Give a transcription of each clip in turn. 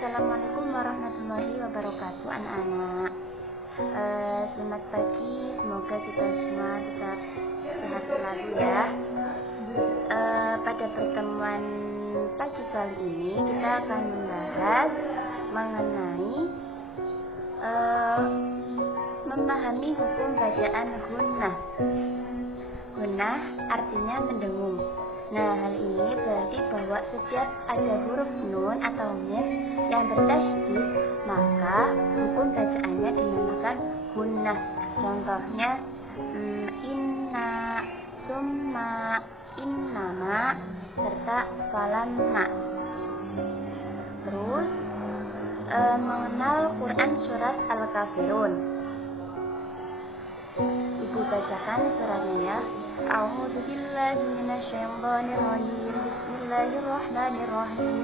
Assalamualaikum warahmatullahi wabarakatuh, anak-anak. Selamat pagi, semoga kita semua tetap sehat selalu ya. Pada pertemuan pagi kali ini kita akan membahas mengenai memahami hukum bacaan gunnah. Gunnah artinya mendengung. Nah, hal ini berarti bahwa setiap ada huruf nun atau mim yang bertasydid, maka hukum bacaannya dinamakan gunnah. Contohnya inna, summa, innama, serta falamma. Terus mengenal Quran surat Al-Kafirun. Ibu bacakan suratnya ya. A'udzu billahi minasyaitonir rajim. Bismillahirrahmanirrahim.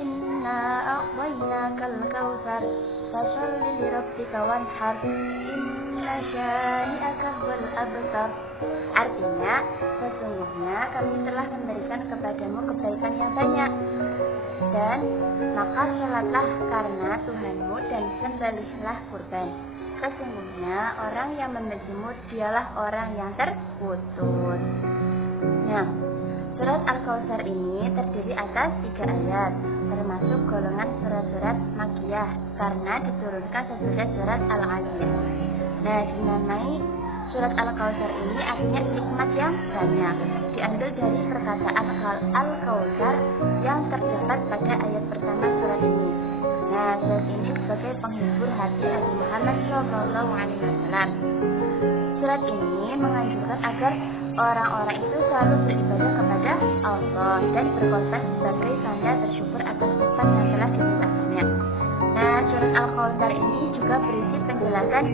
Inna a'tainakal kautsar fasholli lirabbika wanhar. Inna syani'aka huwal abtar. Artinya, sesungguhnya kami telah memberikan kepadamu kebaikan yang banyak, dan maka sholatlah karena Tuhanmu dan sembelihlah kurban. Sesungguhnya orang yang membencimu dialah orang yang terputus. Nah, surat Al-Kautsar ini terdiri atas 3 ayat, termasuk golongan surat-surat Makkiyah karena diturunkan sesudah surat Al-Adiyah. Nah, dinamai surat Al-Kautsar ini artinya nikmat yang banyak. Diambil dari perkataan Al-Kautsar yang terdapat pada ayat pertama surat ini. Nah, surat ini sebagai penghibur hati Nabi Muhammad SAW. Surat ini menganjurkan agar orang-orang itu selalu beribadah kepada Allah dan berkorban sebagai tanda bersyukur atas nikmat yang telah dilimpahkannya. Nah, surat Al-Kautsar ini juga berisi penjelasan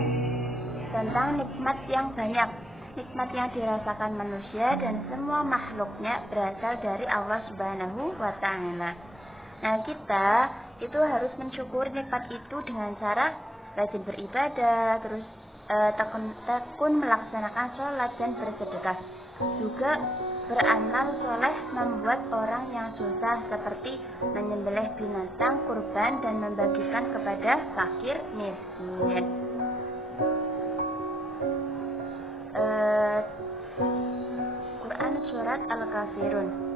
tentang nikmat yang banyak. Nikmat yang dirasakan manusia dan semua makhluknya berasal dari Allah Subhanahu wa Ta'ala. Nah, kita itu harus mensyukuri nikmat itu dengan cara rajin beribadah, terus tekun melaksanakan sholat dan bersedekah. Juga beramal soleh membuat orang yang susah seperti menyembelih binatang kurban dan membagikan kepada fakir miskin. Quran surat Al-Kafirun.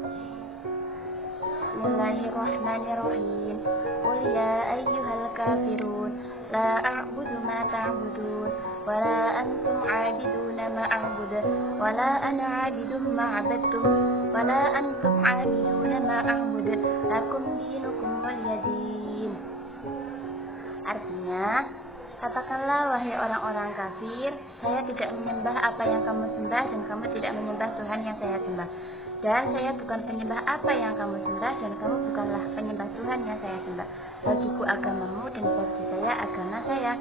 Bismillahirrahmanirrahim. Qul ya ayyuhal kafirun la a'budu ma ta'budun wa la antum 'abiduna ma a'budu wa la ana 'abidun ma 'abadtum wa la antum 'abiduna ma a'budu lakum dinukum waliyadin. Artinya, katakanlah wahai orang-orang kafir, saya tidak menyembah apa yang kamu sembah dan kamu tidak menyembah Tuhan yang saya sembah. Dan saya bukan penyembah apa yang kamu sembah dan kamu bukanlah penyembah Tuhan yang saya sembah. Bagiku agamamu dan bagi saya agama saya.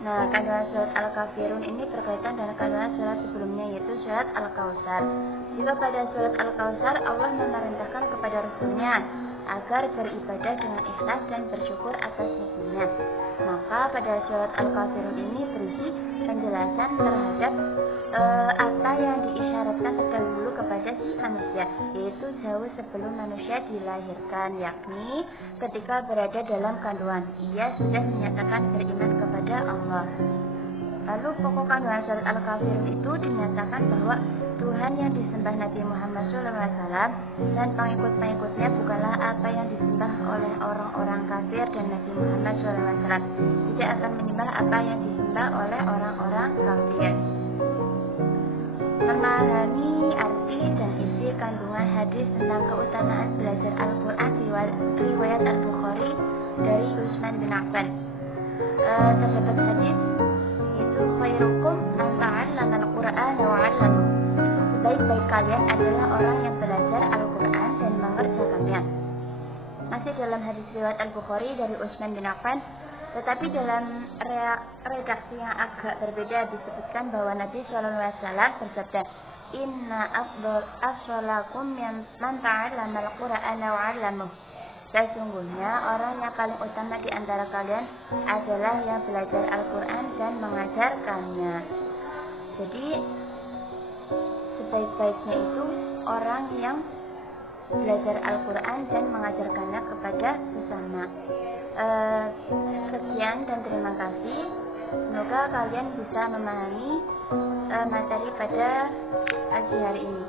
Nah, kandungan surat Al-Kafirun ini berkaitan dengan kandungan surat sebelumnya, yaitu surat Al-Kautsar. Jika pada surat Al-Kautsar Allah memerintahkan kepada Rasulnya agar beribadah dengan ikhlas dan bersyukur atas nikmatnya, maka pada surat Al-Kafirun ini berisi penjelasan terhadap apa yang diisyaratkan terdahulu kepada si manusia, yaitu jauh sebelum manusia dilahirkan, yakni ketika berada dalam kandungan ia sudah menyatakan beriman kepada Allah. Lalu pokok kandungan surat Al-Kafirun itu dinyatakan bahwa Tuhan yang disembah Nabi Muhammad SAW dan pengikut-pengikutnya bukanlah apa yang disembah oleh orang-orang kafir, dan Nabi Muhammad SAW tidak akan menyembah apa yang disembah oleh orang-orang kafir. Memahami arti dan isi kandungan hadis tentang keutamaan belajar Al-Quran riwayat Al-Bukhari dari Utsman bin Affan. Terdapat hadis itu khairukum man ta'allama al-Qur'an wa 'allamahu. Sebaik-baik kalian adalah orang yang belajar Al-Quran dan mengerjakannya. Masih dalam hadis riwayat Al-Bukhari dari Utsman bin Affan, tetapi dalam redaksi yang agak berbeda disebutkan bahwa Nabi SAW bersabda, Inna afdalakum man ta'allama al-Qur'ana wa 'allamahu. Sesungguhnya orang yang paling utama di antara kalian adalah yang belajar Al-Quran dan mengajarkannya. Jadi sebaik-baiknya itu orang yang belajar Al-Quran dan mengajarkannya kepada sesama. Sekian dan terima kasih. Semoga kalian bisa memahami materi pada pagi hari ini.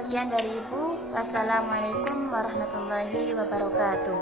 Sekian dari Ibu. Wassalamualaikum warahmatullahi wabarakatuh.